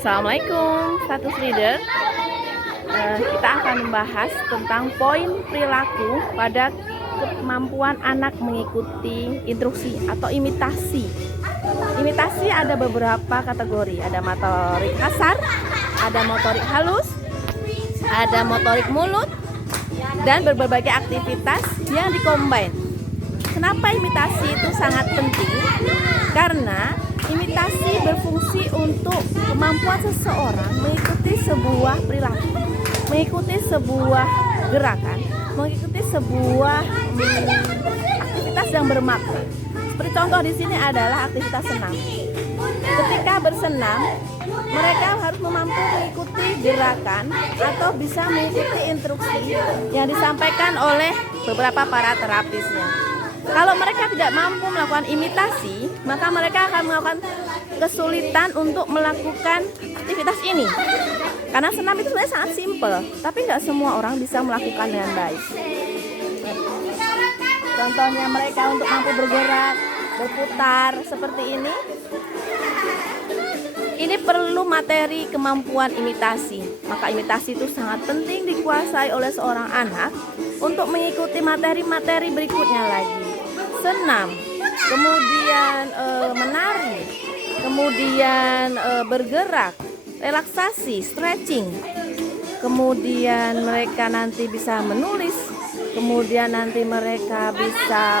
Assalamualaikum, status reader. Kita akan membahas tentang poin perilaku pada kemampuan anak mengikuti instruksi atau imitasi. Imitasi ada beberapa kategori, ada motorik kasar, ada motorik halus, ada motorik mulut, dan berbagai aktivitas yang dikombin. Kenapa imitasi itu sangat penting? Karena imitasi berfungsi untuk kemampuan seseorang mengikuti sebuah perilaku, mengikuti sebuah gerakan, mengikuti sebuah aktivitas yang bermakna. Seperti contoh di sini adalah aktivitas senam. Ketika bersenam, mereka harus mampu mengikuti gerakan atau bisa mengikuti instruksi yang disampaikan oleh beberapa para terapisnya. Kalau mereka tidak mampu melakukan imitasi, maka mereka akan melakukan kesulitan untuk melakukan aktivitas ini. Karena senam itu sebenarnya sangat simpel, tapi nggak semua orang bisa melakukan dengan baik. Contohnya mereka untuk mampu bergerak, berputar seperti ini. Ini perlu materi kemampuan imitasi. Maka imitasi itu sangat penting dikuasai oleh seorang anak untuk mengikuti materi-materi berikutnya lagi. Senam, kemudian menari, kemudian bergerak, relaksasi, stretching. Kemudian mereka nanti bisa menulis, kemudian nanti mereka bisa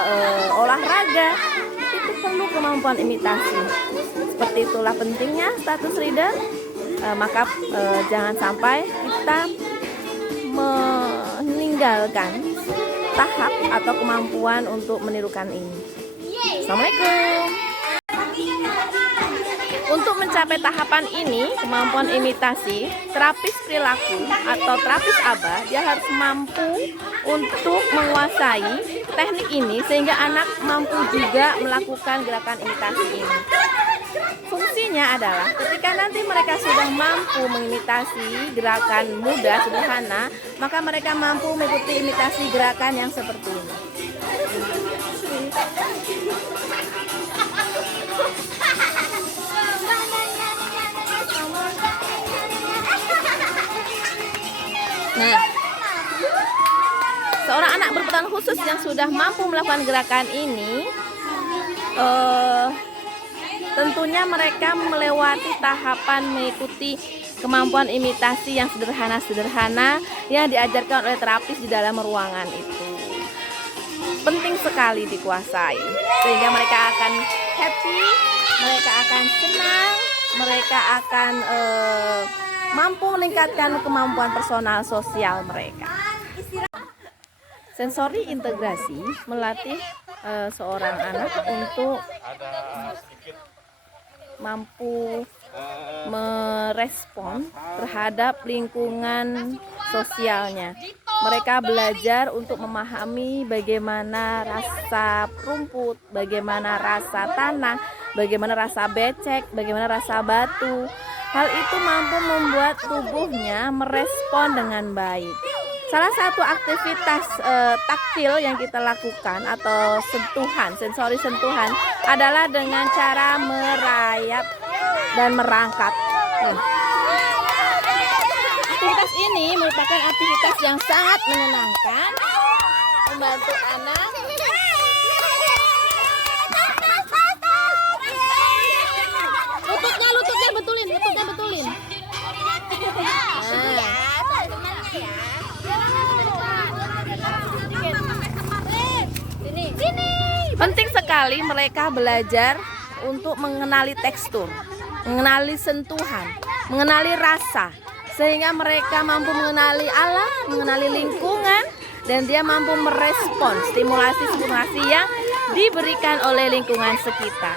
olahraga. Itu perlu kemampuan imitasi. Seperti itulah pentingnya status reader. Maka jangan sampai kita meninggalkan tahap atau kemampuan untuk menirukan ini. Assalamualaikum. Untuk mencapai tahapan ini, kemampuan imitasi, terapis perilaku atau terapis ABA, dia harus mampu untuk menguasai teknik ini sehingga anak mampu juga melakukan gerakan imitasi ini. Fungsinya adalah ketika nanti mereka sudah mampu mengimitasi gerakan mudah, sederhana, maka mereka mampu mengikuti imitasi gerakan yang seperti ini. Nah, seorang anak berkebutuhan khusus yang sudah mampu melakukan gerakan ini, tentunya mereka melewati tahapan mengikuti kemampuan imitasi yang sederhana-sederhana yang diajarkan oleh terapis di dalam ruangan itu. Penting sekali dikuasai, sehingga mereka akan happy, mereka akan senang, mereka akan mampu meningkatkan kemampuan personal sosial mereka. Sensori integrasi melatih seorang anak untuk mampu merespon terhadap lingkungan sosialnya. Mereka belajar untuk memahami bagaimana rasa rumput, bagaimana rasa tanah, bagaimana rasa becek, bagaimana rasa batu. Hal itu mampu membuat tubuhnya merespon dengan baik. Salah satu aktivitas taktil yang kita lakukan atau sentuhan, sensori sentuhan adalah dengan cara merayap dan merangkap. Aktivitas ini merupakan aktivitas yang sangat menyenangkan, membantu anak lututnya betulin. Penting sekali mereka belajar untuk mengenali tekstur, mengenali sentuhan, mengenali rasa, sehingga mereka mampu mengenali alam, mengenali lingkungan, dan dia mampu merespon stimulasi-stimulasi yang diberikan oleh lingkungan sekitar.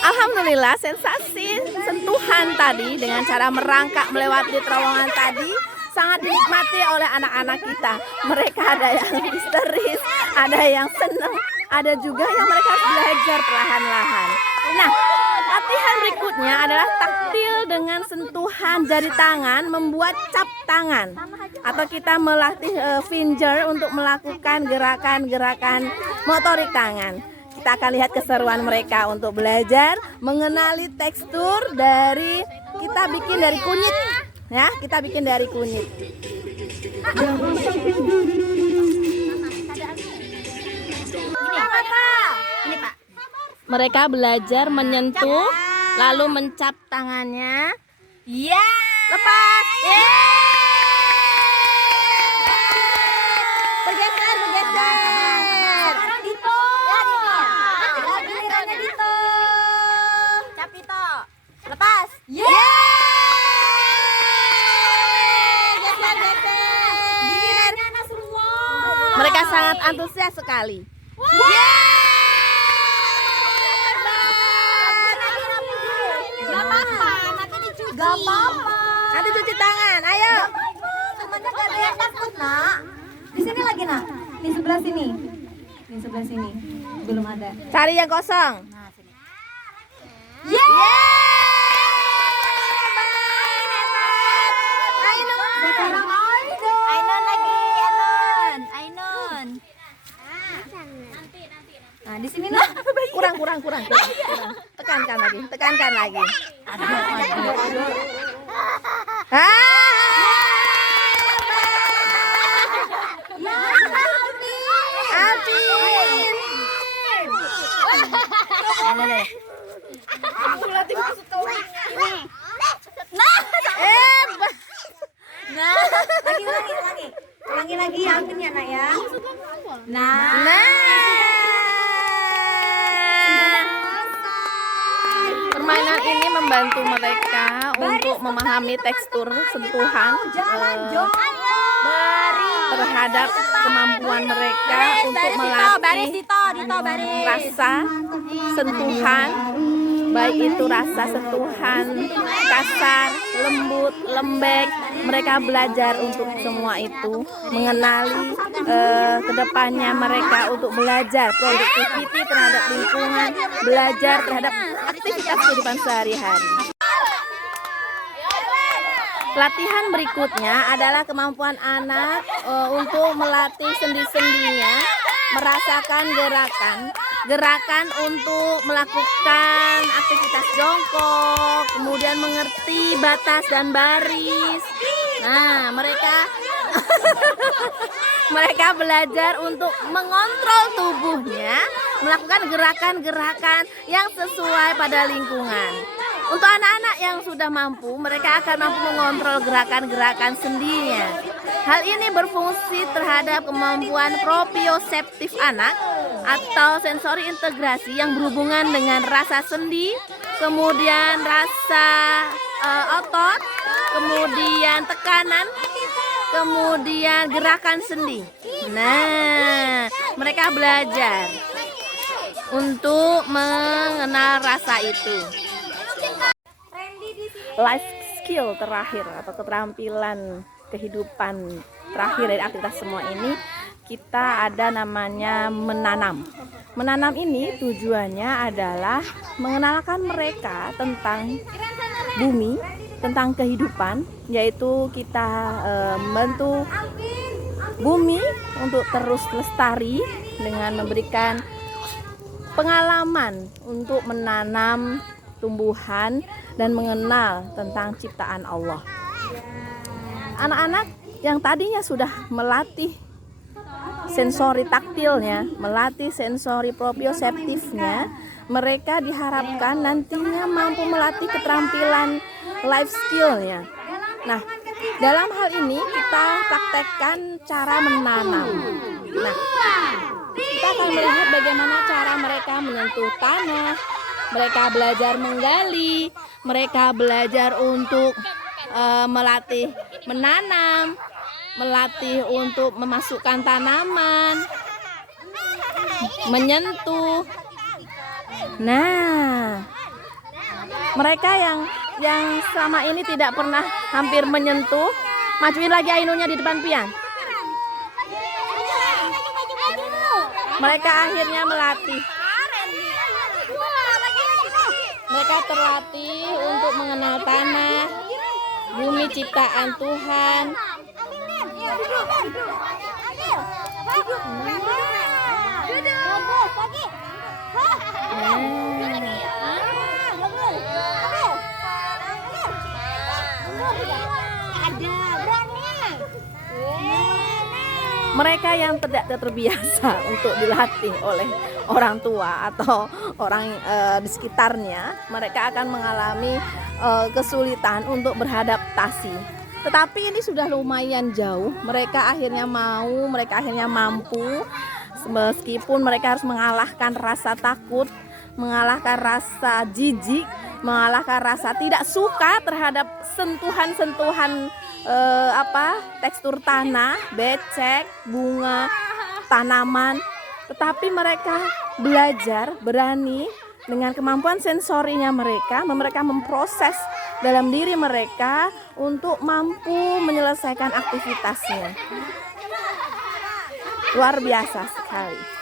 Alhamdulillah, sensasi sentuhan tadi dengan cara merangkak melewati terowongan tadi sangat dinikmati oleh anak-anak kita. Mereka ada yang histeris, ada yang senang, ada juga yang mereka belajar perlahan-lahan. Nah, latihan berikutnya adalah taktil dengan sentuhan jari tangan, membuat cap tangan, atau kita melatih finger untuk melakukan gerakan-gerakan motorik tangan. kita akan lihat keseruan mereka untuk belajar mengenali tekstur dari kita bikin dari kunyit. Ya, kita bikin dari kunyit. Ini Pak. Mereka belajar menyentuh, lalu mencap tangannya. Ya. Lepas. Bergeser. Sekarang Dito. Ya, gilirannya Dito. Cap Dito. Lepas. Geser. Gilirannya Nasrullah. Mereka sangat antusias sekali. Gak apa-apa. Nanti cuci tangan, ayo. Semuanya gak ada yang takut, Nak. Di sini lagi, Nak. Di sebelah sini. Di sebelah sini. Belum ada. Cari yang kosong. Nah, sini. Sekarang Ainun lagi, Ainun. Nah, di sini Nak. Kurang. Tekankan lagi. Aduh. Nah, ulangi lagi ya akhirnya Nak ya. Permainan ini membantu mereka untuk memahami tekstur sentuhan terhadap kemampuan mereka untuk melatih rasa sentuhan, baik itu rasa sentuhan kasar, lembut, lembek. Mereka belajar untuk semua itu, mengenali kedepannya mereka untuk belajar productivity terhadap lingkungan, belajar terhadap aktivitas kehidupan sehari-hari. Latihan berikutnya adalah kemampuan anak untuk melatih sendi-sendinya, merasakan gerakan untuk melakukan aktivitas jongkok, kemudian mengerti batas dan baris. Nah, mereka belajar untuk mengontrol tubuhnya, melakukan gerakan-gerakan yang sesuai pada lingkungan. Untuk anak-anak yang sudah mampu, mereka akan mampu mengontrol gerakan-gerakan sendinya. Hal ini berfungsi terhadap kemampuan proprioseptif anak atau sensori integrasi yang berhubungan dengan rasa sendi, kemudian rasa otot, kemudian tekanan, kemudian gerakan sendi. Nah, mereka belajar untuk mengenal rasa itu. Life skill terakhir atau keterampilan kehidupan terakhir dari aktivitas semua ini, kita ada namanya menanam. Menanam ini tujuannya adalah mengenalkan mereka tentang bumi, tentang kehidupan, yaitu kita membantu bumi untuk terus lestari dengan memberikan pengalaman untuk menanam tumbuhan dan mengenal tentang ciptaan Allah. Anak-anak yang tadinya sudah melatih sensori taktilnya, melatih sensori proprioseptifnya, mereka diharapkan nantinya mampu melatih keterampilan life skillnya. Nah, dalam hal ini kita praktekkan cara menanam. Nah, kita akan melihat bagaimana cara mereka menyentuh tanah. Mereka belajar menggali, mereka belajar untuk melatih menanam, melatih untuk memasukkan tanaman, menyentuh. Nah, mereka yang selama ini tidak pernah hampir menyentuh, majuin lagi Ainunnya di depan pian. Mereka akhirnya melatih. Mereka terlatih untuk mengenal tanah, bumi ciptaan Tuhan. Mereka yang tidak terbiasa untuk dilatih oleh orang tua atau orang di sekitarnya, mereka akan mengalami kesulitan untuk beradaptasi. Tetapi ini sudah lumayan jauh, mereka akhirnya mampu, meskipun mereka harus mengalahkan rasa takut, mengalahkan rasa jijik, mengalahkan rasa tidak suka terhadap sentuhan-sentuhan tekstur tanah, becek, bunga, tanaman. Tetapi mereka belajar berani dengan kemampuan sensorinya mereka memproses dalam diri mereka untuk mampu menyelesaikan aktivitasnya. Luar biasa sekali.